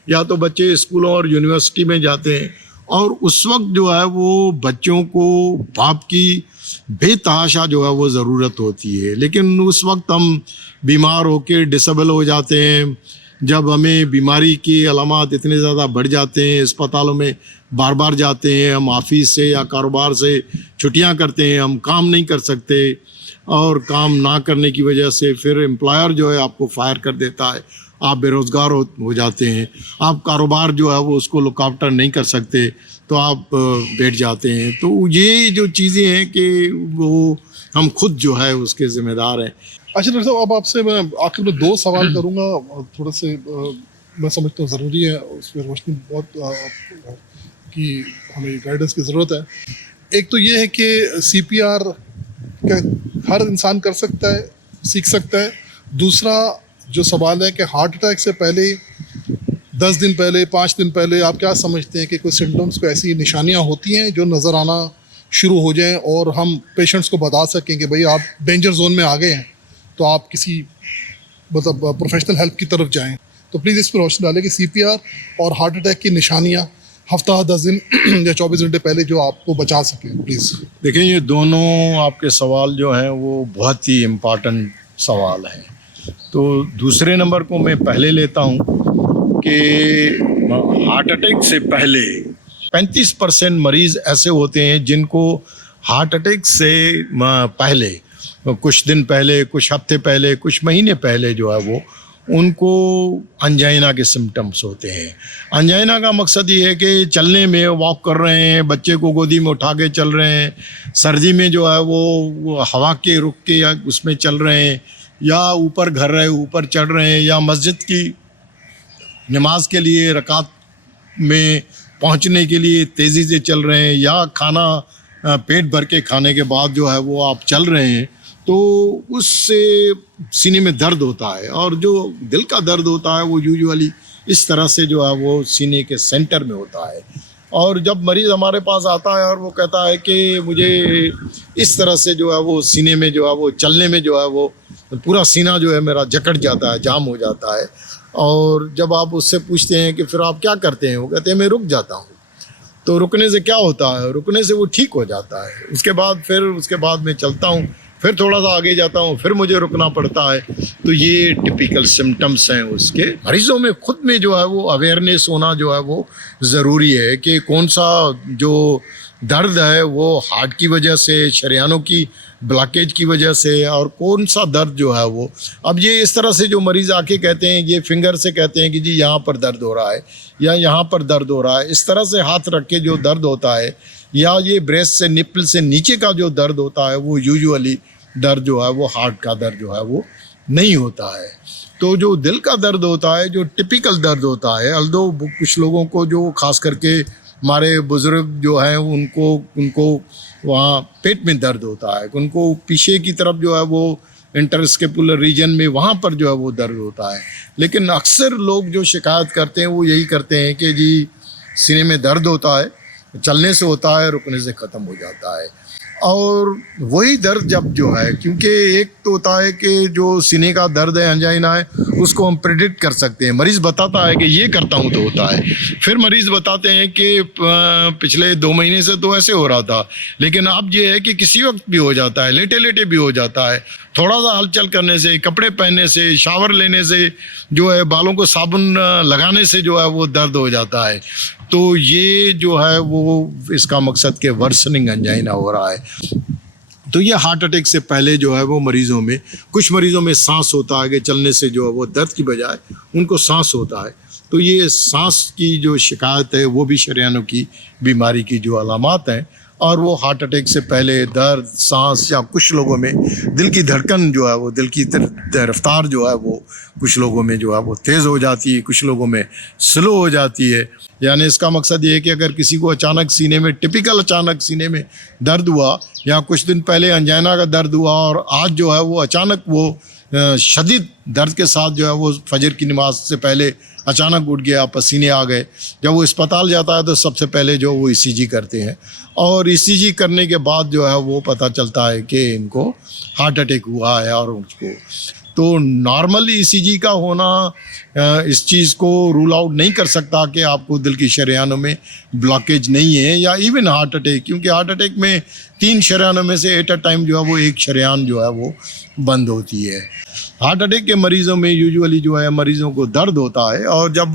یا تو بچے اسکولوں اور یونیورسٹی میں جاتے ہیں اور اس وقت جو ہے وہ بچوں کو باپ کی بے تحاشا جو ہے وہ ضرورت ہوتی ہے، لیکن اس وقت ہم بیمار ہو کے ڈسیبل ہو جاتے ہیں، جب ہمیں بیماری کی علامات اتنے زیادہ بڑھ جاتے ہیں، اسپتالوں میں بار بار جاتے ہیں، ہم آفس سے یا کاروبار سے چھٹیاں کرتے ہیں، ہم کام نہیں کر سکتے، اور کام نہ کرنے کی وجہ سے پھر امپلائر جو ہے آپ کو فائر کر دیتا ہے، آپ بے روزگار ہو جاتے ہیں، آپ کاروبار جو ہے وہ اس کو لک آفٹر نہیں کر سکتے تو آپ بیٹھ جاتے ہیں۔ تو یہ جو چیزیں ہیں کہ وہ ہم خود جو ہے اس کے ذمہ دار ہیں۔ اچھا ڈاکٹر صاحب، اب آپ سے میں آخر میں 2 سوال کروں گا، تھوڑا سے میں سمجھتا ہوں ضروری ہے، اس پہ روشنی بہت کی ہمیں گائیڈنس کی ضرورت ہے۔ ایک تو یہ ہے کہ CPR ہر انسان کر سکتا ہے، سیکھ سکتا ہے۔ دوسرا جو سوال ہے کہ ہارٹ اٹیک سے پہلے 10 دن پہلے 5 دن پہلے آپ کیا سمجھتے ہیں کہ کوئی سمٹمس کو ایسی نشانیاں ہوتی ہیں جو نظر آنا شروع ہو جائیں اور ہم پیشنٹس کو بتا سکیں کہ بھئی آپ ڈینجر زون میں آ گئے ہیں تو آپ کسی مطلب پروفیشنل ہیلپ کی طرف جائیں؟ تو پلیز اس پر روشنی ڈالیں کہ CPR اور ہارٹ اٹیک کی نشانیاں ہفتہ 10 دن یا 24 گھنٹے پہلے جو آپ کو بچا سکیں، پلیز۔ دیکھیں، یہ دونوں آپ کے سوال جو ہیں وہ بہت ہی امپارٹنٹ سوال ہیں۔ تو دوسرے نمبر کو میں پہلے لیتا ہوں کہ ہارٹ اٹیک سے پہلے 35% مریض ایسے ہوتے ہیں جن کو ہارٹ اٹیک سے پہلے کچھ دن پہلے، کچھ ہفتے پہلے، کچھ مہینے پہلے جو ہے وہ ان کو انجائنا کے سمٹمس ہوتے ہیں۔ انجائنا کا مقصد یہ ہے کہ چلنے میں واک کر رہے ہیں، بچے کو گودی میں اٹھا کے چل رہے ہیں، سردی میں جو ہے وہ ہوا کے رک کے یا اس میں چل رہے ہیں، یا اوپر گھر رہے اوپر چڑھ رہے ہیں، یا مسجد کی نماز کے لیے رکعت میں پہنچنے کے لیے تیزی سے چل رہے ہیں، یا کھانا پیٹ بھر کے کھانے کے بعد جو ہے وہ آپ چل رہے ہیں، تو اس سے سینے میں درد ہوتا ہے، اور جو دل کا درد ہوتا ہے وہ یوجولی اس طرح سے جو ہے وہ سینے کے سینٹر میں ہوتا ہے۔ اور جب مریض ہمارے پاس آتا ہے اور وہ کہتا ہے کہ مجھے اس طرح سے جو ہے وہ سینے میں جو ہے وہ چلنے میں جو ہے وہ پورا سینہ جو ہے میرا جکڑ جاتا ہے، جام ہو جاتا ہے، اور جب آپ اس سے پوچھتے ہیں کہ پھر آپ کیا کرتے ہیں، وہ کہتے ہیں میں رک جاتا ہوں۔ تو رکنے سے کیا ہوتا ہے؟ رکنے سے وہ ٹھیک ہو جاتا ہے، اس کے بعد میں چلتا ہوں، پھر تھوڑا سا آگے جاتا ہوں، پھر مجھے رکنا پڑتا ہے۔ تو یہ ٹپیکل سمٹمس ہیں اس کے۔ مریضوں میں خود میں جو ہے وہ اویئرنیس ہونا جو ہے وہ ضروری ہے کہ کون سا جو درد ہے وہ ہارٹ کی وجہ سے، شریانوں کی بلاکیج کی وجہ سے، اور کون سا درد جو ہے وہ اب یہ اس طرح سے جو مریض آ کے کہتے ہیں، یہ فنگر سے کہتے ہیں کہ جی یہاں پر درد ہو رہا ہے یا یہاں پر درد ہو رہا ہے، اس طرح سے ہاتھ رکھ کے جو درد ہوتا ہے، یا یہ بریسٹ سے نپل سے نیچے کا جو درد ہوتا ہے، وہ یوجولی درد جو ہے وہ ہارٹ کا درد جو ہے وہ نہیں ہوتا ہے۔ تو جو دل کا درد ہوتا ہے، جو ٹپیکل درد ہوتا ہے، الدو کچھ لوگوں کو جو خاص کر کے ہمارے بزرگ جو ہیں ان کو وہاں پیٹ میں درد ہوتا ہے، ان کو پیچھے کی طرف جو ہے وہ انٹرسکیپولر ریجن میں وہاں پر جو ہے وہ درد ہوتا ہے۔ لیکن اکثر لوگ جو شکایت کرتے ہیں وہ یہی کرتے ہیں کہ جی سینے میں درد ہوتا ہے، چلنے سے ہوتا ہے، رکنے سے ختم ہو جاتا ہے۔ اور وہی درد جب جو ہے، کیونکہ ایک تو ہوتا ہے کہ جو سینے کا درد ہے، انجائنا ہے، اس کو ہم پریڈکٹ کر سکتے ہیں، مریض بتاتا ہے کہ یہ کرتا ہوں تو ہوتا ہے، پھر مریض بتاتے ہیں کہ پچھلے 2 مہینے سے تو ایسے ہو رہا تھا، لیکن اب یہ ہے کہ کسی وقت بھی ہو جاتا ہے، لیٹے لیٹے بھی ہو جاتا ہے، تھوڑا سا ہلچل کرنے سے، کپڑے پہننے سے، شاور لینے سے جو ہے، بالوں کو صابن لگانے سے جو ہے وہ درد ہو جاتا ہے۔ تو یہ جو ہے وہ اس کا مقصد کہ ورسننگ انجائنا ہو رہا ہے۔ تو یہ ہارٹ اٹیک سے پہلے جو ہے وہ مریضوں میں، کچھ مریضوں میں سانس ہوتا ہے کہ چلنے سے جو ہے وہ درد کی بجائے ان کو سانس ہوتا ہے۔ تو یہ سانس کی جو شکایت ہے وہ بھی شریانوں کی بیماری کی جو علامات ہیں، اور وہ ہارٹ اٹیک سے پہلے درد، سانس، یا کچھ لوگوں میں دل کی دھڑکن جو ہے وہ، دل کی رفتار جو ہے وہ کچھ لوگوں میں جو ہے وہ تیز ہو جاتی ہے، کچھ لوگوں میں سلو ہو جاتی ہے۔ یعنی اس کا مقصد یہ ہے کہ اگر کسی کو اچانک سینے میں، ٹپیکل اچانک سینے میں درد ہوا، یا کچھ دن پہلے انجائنا کا درد ہوا، اور آج جو ہے وہ اچانک وہ شدید درد کے ساتھ جو ہے وہ فجر کی نماز سے پہلے اچانک اٹھ گیا، پسینے آ گئے، جب وہ اسپتال جاتا ہے تو سب سے پہلے جو وہ ECG کرتے ہیں، اور ECG کرنے کے بعد جو ہے وہ پتہ چلتا ہے کہ ان کو ہارٹ اٹیک ہوا ہے۔ اور اس کو تو نارمل ECG کا ہونا اس چیز کو رول آؤٹ نہیں کر سکتا کہ آپ کو دل کی شریانوں میں بلاکیج نہیں ہے یا ایون ہارٹ اٹیک، کیونکہ ہارٹ اٹیک میں 3 شریانوں میں سے ایٹ اے ٹائم جو ہے وہ ایک شریان جو ہے وہ بند ہوتی ہے۔ ہارٹ اٹیک کے مریضوں میں یوجولی جو ہے مریضوں کو درد ہوتا ہے، اور جب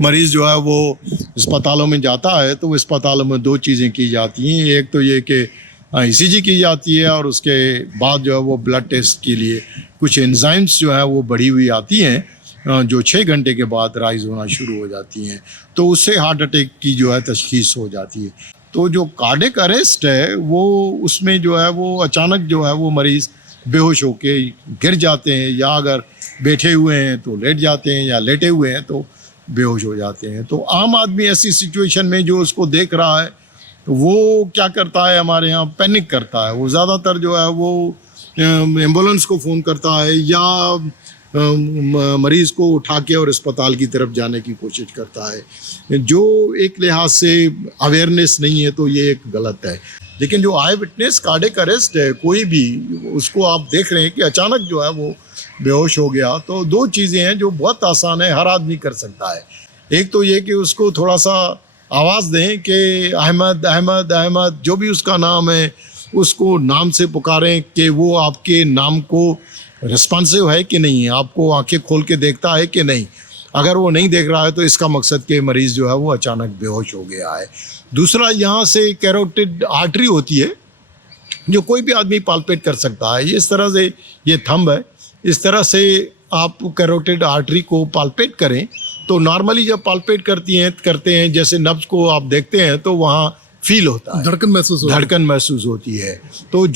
مریض جو ہے وہ اسپتالوں میں جاتا ہے تو اسپتالوں میں 2 چیزیں کی جاتی ہیں، ایک تو یہ کہ ECG کی جاتی ہے، اور اس کے بعد جو ہے وہ بلڈ ٹیسٹ کے لیے کچھ انزائمز جو ہے وہ بڑھی ہوئی آتی ہیں جو 6 گھنٹے کے بعد رائز ہونا شروع ہو جاتی ہیں، تو اس سے ہارٹ اٹیک کی جو ہے تشخیص ہو جاتی ہے۔ تو جو کارڈک اریسٹ ہے وہ اس میں جو ہے وہ اچانک جو ہے وہ مریض بے ہوش ہو کے گر جاتے ہیں، یا اگر بیٹھے ہوئے ہیں تو لیٹ جاتے ہیں، یا لیٹے ہوئے ہیں تو بے ہوش ہو جاتے ہیں۔ تو عام آدمی ایسی سچویشن میں جو اس کو دیکھ رہا ہے وہ کیا کرتا ہے، ہمارے یہاں پینک کرتا ہے، وہ زیادہ تر جو ہے وہ ایمبولینس کو فون کرتا ہے یا مریض کو اٹھا کے اور اسپتال کی طرف جانے کی کوشش کرتا ہے، جو ایک لحاظ سے اویئرنیس نہیں ہے تو یہ ایک غلط ہے۔ لیکن جو آئی وٹنس کارڈک اریسٹ ہے، کوئی بھی اس کو آپ دیکھ رہے ہیں کہ اچانک جو ہے وہ بے ہوش ہو گیا، تو 2 چیزیں ہیں جو بہت آسان ہے، ہر آدمی کر سکتا ہے۔ ایک تو یہ کہ اس کو تھوڑا سا آواز دیں کہ احمد احمد احمد، جو بھی اس کا نام ہے اس کو نام سے پکاریں کہ وہ آپ کے نام کو رسپانسو ہے کہ نہیں، آپ کو آنکھیں کھول کے دیکھتا ہے کہ نہیں۔ اگر وہ نہیں دیکھ رہا ہے تو اس کا مقصد کہ مریض جو ہے وہ اچانک بے ہوش ہو گیا ہے۔ دوسرا، یہاں سے کیروٹڈ آرٹری ہوتی ہے جو کوئی بھی آدمی پالپیٹ کر سکتا ہے، اس طرح سے یہ تھمب ہے، اس طرح سے آپ کیروٹڈ آرٹری کو پالپیٹ کریں تو نارملی جب پالپیٹ کرتے ہیں جیسے نبض کو آپ دیکھتے ہیں تو وہاں فیل ہوتا ہے، دھڑکن محسوس ہوتی ہے۔ تو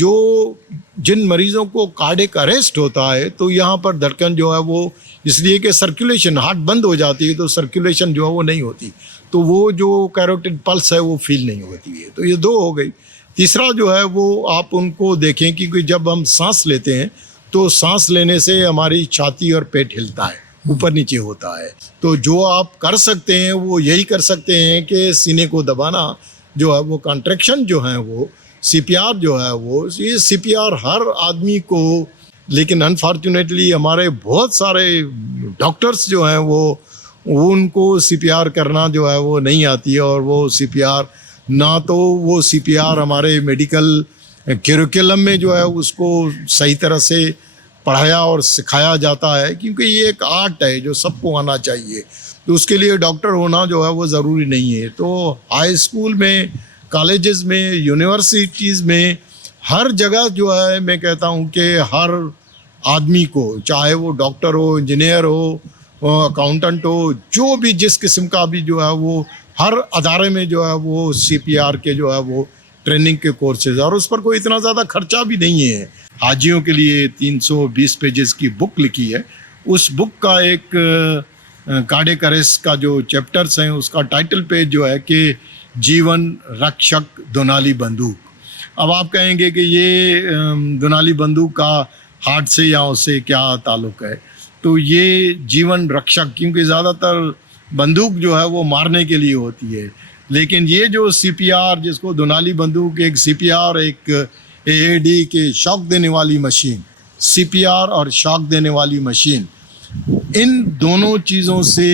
جن مریضوں کو کارڈک اریسٹ ہوتا ہے تو یہاں پر دھڑکن جو ہے وہ اس لیے کہ سرکولیشن، ہارٹ بند ہو جاتی ہے تو سرکولیشن جو ہے وہ نہیں ہوتی، تو وہ جو کیروٹڈ پلس ہے وہ فیل نہیں ہوتی ہے۔ تو یہ 2 ہو گئی۔ تیسرا جو ہے وہ آپ ان کو دیکھیں کہ جب ہم سانس لیتے ہیں تو سانس لینے سے ہماری چھاتی اور پیٹ ہلتا ہے، اوپر نیچے ہوتا ہے۔ تو جو آپ کر سکتے ہیں وہ یہی کر سکتے ہیں کہ سینے کو دبانا جو ہے وہ کنٹریکشن جو ہے وہ CPR جو ہے وہ یہ CPR ہر آدمی کو، لیکن انفارچونیٹلی ہمارے بہت سارے ڈاکٹرز جو ہیں وہ ان کو CPR کرنا جو ہے وہ نہیں آتی ہے، اور وہ CPR نہ تو وہ CPR ہمارے میڈیکل کیریکولم میں جو ہے اس کو صحیح طرح سے پڑھایا اور سکھایا جاتا ہے، کیونکہ یہ ایک آرٹ ہے جو سب کو آنا چاہیے، تو اس کے لیے ڈاکٹر ہونا جو ہے وہ ضروری نہیں ہے۔ تو ہائی اسکول میں، کالجز میں، یونیورسٹیز میں، ہر جگہ جو ہے میں کہتا ہوں کہ ہر آدمی کو، چاہے وہ ڈاکٹر ہو، انجینئر ہو، اکاؤنٹنٹ ہو، جو بھی جس قسم کا بھی جو ہے وہ ہر ادارے میں جو ہے وہ CPR کے جو ہے وہ ٹریننگ کے کورسز، اور اس پر کوئی اتنا زیادہ خرچہ بھی نہیں ہے۔ حاجیوں کے لیے 320 پیجز کی بک لکھی ہے، اس بک کا ایک کارڈک اریسٹ کا جو چیپٹرز ہیں اس کا ٹائٹل پیج جو ہے کہ جیون رکشک دونالی بندوق۔ اب آپ کہیں گے کہ یہ دونالی بندوق کا ہارٹ سے یا اس سے کیا تعلق ہے؟ تو یہ جیون رکشک، کیونکہ زیادہ تر بندوق جو ہے وہ مارنے کے لیے ہوتی ہے، لیکن یہ جو CPR جس کو دونالی بندوق، ایک CPR ایک AED کے شاک دینے والی مشین، CPR اور شاک دینے والی مشین، ان دونوں چیزوں سے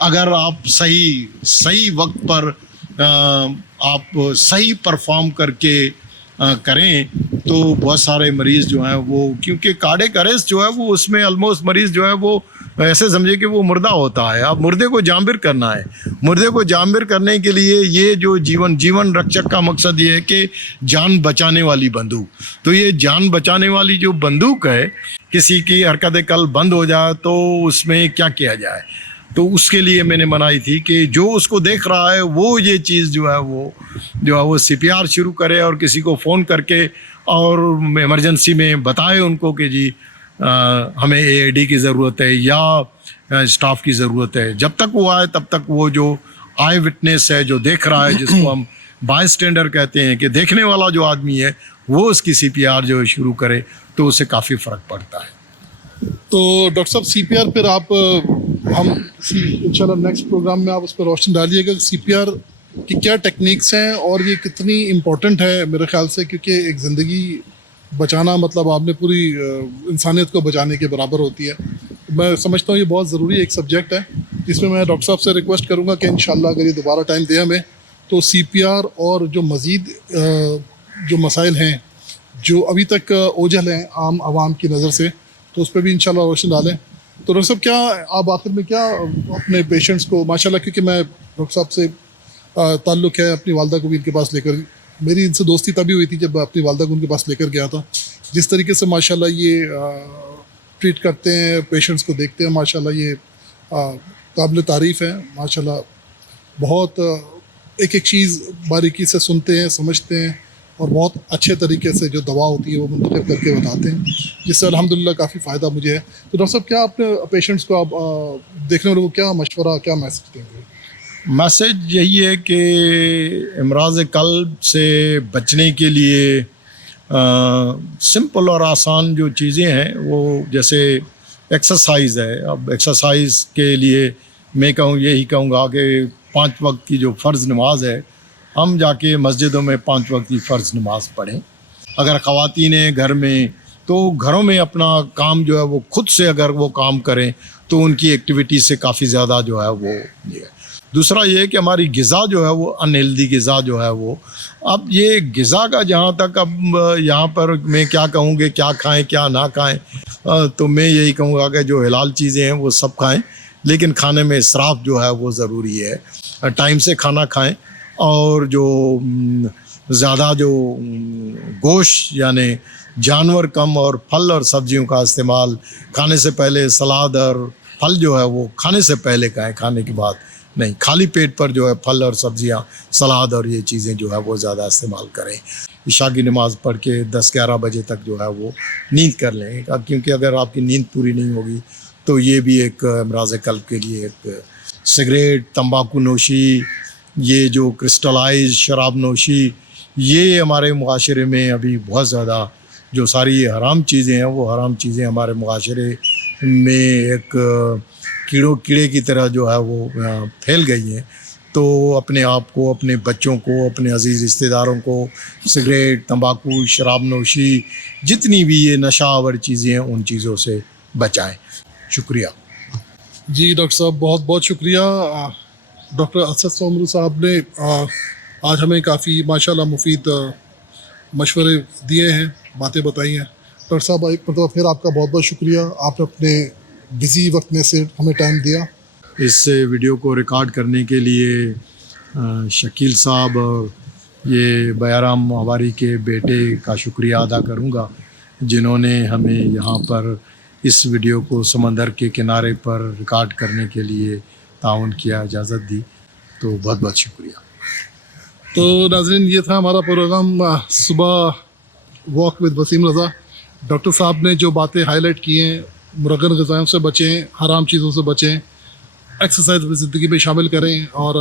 اگر آپ صحیح وقت پر آپ صحیح پرفارم کر کے کریں تو بہت سارے مریض جو ہیں وہ، کیونکہ کارڈک اریسٹ جو ہے وہ اس میں آلموسٹ مریض جو ہے وہ ایسے سمجھے کہ وہ مردہ ہوتا ہے۔ اب مردے کو جانبر کرنا ہے، مردے کو جانبر کرنے کے لیے یہ جو جیون رکشک کا مقصد یہ ہے کہ جان بچانے والی بندوق، تو یہ جان بچانے والی جو بندوق ہے، کسی کی حرکت قلب بند ہو جائے تو اس میں کیا کیا جائے، تو اس کے لیے میں نے منائی تھی کہ جو اس کو دیکھ رہا ہے وہ یہ چیز جو ہے وہ CPR شروع کرے، اور کسی کو فون کر کے اور ایمرجنسی میں بتائے ان کو کہ جی ہمیں AED کی ضرورت ہے یا اسٹاف کی ضرورت ہے۔ جب تک وہ آئے تب تک وہ جو آئی وٹنس ہے، جو دیکھ رہا ہے، جس کو ہم بائی اسٹینڈر کہتے ہیں کہ دیکھنے والا جو آدمی ہے، وہ اس کی CPR جو شروع کرے تو اسے کافی فرق پڑتا ہے۔ تو ڈاکٹر صاحب CPR پھر آپ ہم انشاءاللہ نیکسٹ پروگرام میں آپ اس پر روشنی ڈالیے گا CPR کی کیا ٹیکنیکس ہیں اور یہ کتنی امپورٹنٹ ہے میرے خیال سے، کیونکہ ایک زندگی بچانا مطلب آپ نے پوری انسانیت کو بچانے کے برابر ہوتی ہے. میں سمجھتا ہوں یہ بہت ضروری ایک سبجیکٹ ہے جس میں ڈاکٹر صاحب سے ریکویسٹ کروں گا کہ انشاءاللہ اگر یہ دوبارہ ٹائم دے ہمیں تو سی پی آر اور جو مزید جو مسائل ہیں جو ابھی تک اوجھل ہیں عام عوام کی نظر سے تو اس پہ بھی انشاءاللہ روشن ڈالیں. تو ڈاکٹر صاحب کیا آپ آخر میں کیا اپنے پیشنٹس کو ماشاءاللہ کیونکہ میں ڈاکٹر صاحب سے تعلق ہے اپنی والدہ کو بھی ان کے پاس لے کر میری ان سے دوستی تبھی ہوئی تھی جب اپنی والدہ کو ان کے پاس لے کر گیا تھا. جس طریقے سے ماشاءاللہ یہ ٹریٹ کرتے ہیں پیشنٹس کو دیکھتے ہیں ماشاءاللہ یہ قابل تعریف ہے ماشاءاللہ. بہت ایک ایک چیز باریکی سے سنتے ہیں سمجھتے ہیں اور بہت اچھے طریقے سے جو دوا ہوتی ہے وہ منتخب کر کے بتاتے ہیں جس سے الحمدللہ کافی فائدہ مجھے ہے. تو ڈاکٹر صاحب کیا اپنے پیشنٹس کو آپ دیکھنے والوں کو کیا مشورہ کیا میسج دیں گے؟ میسج یہی ہے کہ امراض قلب سے بچنے کے لیے سمپل اور آسان جو چیزیں ہیں وہ جیسے ایکسرسائز ہے. اب ایکسرسائز کے لیے میں یہی کہوں گا کہ 5 وقت کی جو فرض نماز ہے ہم جا کے مسجدوں میں 5 وقت کی فرض نماز پڑھیں. اگر خواتین ہیں گھر میں تو گھروں میں اپنا کام جو ہے وہ خود سے اگر وہ کام کریں تو ان کی ایکٹیویٹی سے کافی زیادہ جو ہے وہ یہ ہے. دوسرا یہ کہ ہماری غذا جو ہے وہ ان ہیلدی غذا جو ہے وہ اب یہ غذا کا جہاں تک اب یہاں پر میں کیا کہوں کہ کیا کھائیں کیا نہ کھائیں تو میں یہی کہوں گا کہ جو حلال چیزیں ہیں وہ سب کھائیں لیکن کھانے میں اسراف جو ہے وہ ضروری ہے. ٹائم سے کھانا کھائیں اور جو زیادہ جو گوشت یعنی جانور کم اور پھل اور سبزیوں کا استعمال کھانے سے پہلے سلاد اور پھل جو ہے وہ کھانے سے پہلے کھائیں کھانے کے بعد نہیں. خالی پیٹ پر جو ہے پھل اور سبزیاں سلاد اور یہ چیزیں جو ہے وہ زیادہ استعمال کریں. عشاء کی نماز پڑھ کے 10-11 بجے تک جو ہے وہ نیند کر لیں کیونکہ اگر آپ کی نیند پوری نہیں ہوگی تو یہ بھی ایک امراض قلب کے لیے ایک سگریٹ تمباکو نوشی یہ جو کرسٹلائز شراب نوشی یہ ہمارے معاشرے میں ابھی بہت زیادہ جو ساری حرام چیزیں ہیں وہ حرام چیزیں ہمارے معاشرے میں ایک کیڑے کی طرح جو ہے وہ پھیل گئی ہیں. تو اپنے آپ کو اپنے بچوں کو اپنے عزیز رشتہ داروں کو سگریٹ تمباکو شراب نوشی جتنی بھی یہ نشہ آور چیزیں ہیں ان چیزوں سے بچائیں. شکریہ. جی ڈاکٹر صاحب بہت بہت شکریہ. ڈاکٹر اسد سومرو صاحب نے آج ہمیں کافی ماشاءاللہ مفید مشورے دیے ہیں باتیں بتائی ہیں. ڈاکٹر صاحب ایک مرتبہ پھر آپ کا بہت بہت شکریہ. آپ نے اپنے بزی وقت میں سے ہمیں ٹائم دیا. اس ویڈیو کو ریکارڈ کرنے کے لیے شکیل صاحب اور یہ بیارام ہماری کے بیٹے کا شکریہ ادا کروں گا جنہوں نے ہمیں یہاں پر اس ویڈیو کو سمندر کے کنارے پر ریکارڈ کرنے کے لیے تعاون کیا اجازت دی. تو بہت بہت شکریہ. تو ناظرین یہ تھا ہمارا پروگرام صبح walk with Wasim Raza. Doctor صاحب نے جو باتیں ہائی لائٹ کی ہیں مرغن غذائوں سے بچیں حرام چیزوں سے بچیں ایکسرسائز اپنی زندگی میں شامل کریں اور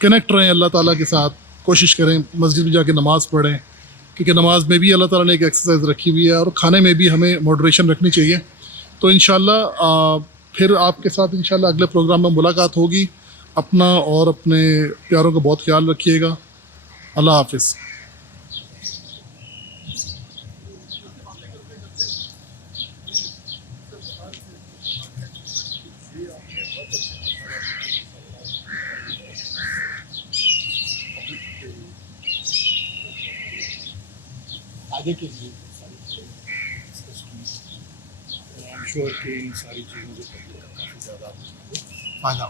کنیکٹ رہیں اللہ تعالیٰ کے ساتھ. کوشش کریں مسجد میں جا کے نماز پڑھیں کیونکہ نماز میں بھی اللہ تعالیٰ نے ایک ایکسرسائز رکھی ہوئی ہے اور کھانے میں بھی ہمیں ماڈریشن رکھنی چاہیے. تو انشاءاللہ پھر آپ کے ساتھ انشاءاللہ اگلے پروگرام میں ملاقات ہوگی. اپنا اور اپنے پیاروں کا بہت خیال رکھیے گا. اللہ حافظ. آگے کے لیے ساری چیزوں سے کافی زیادہ فائدہ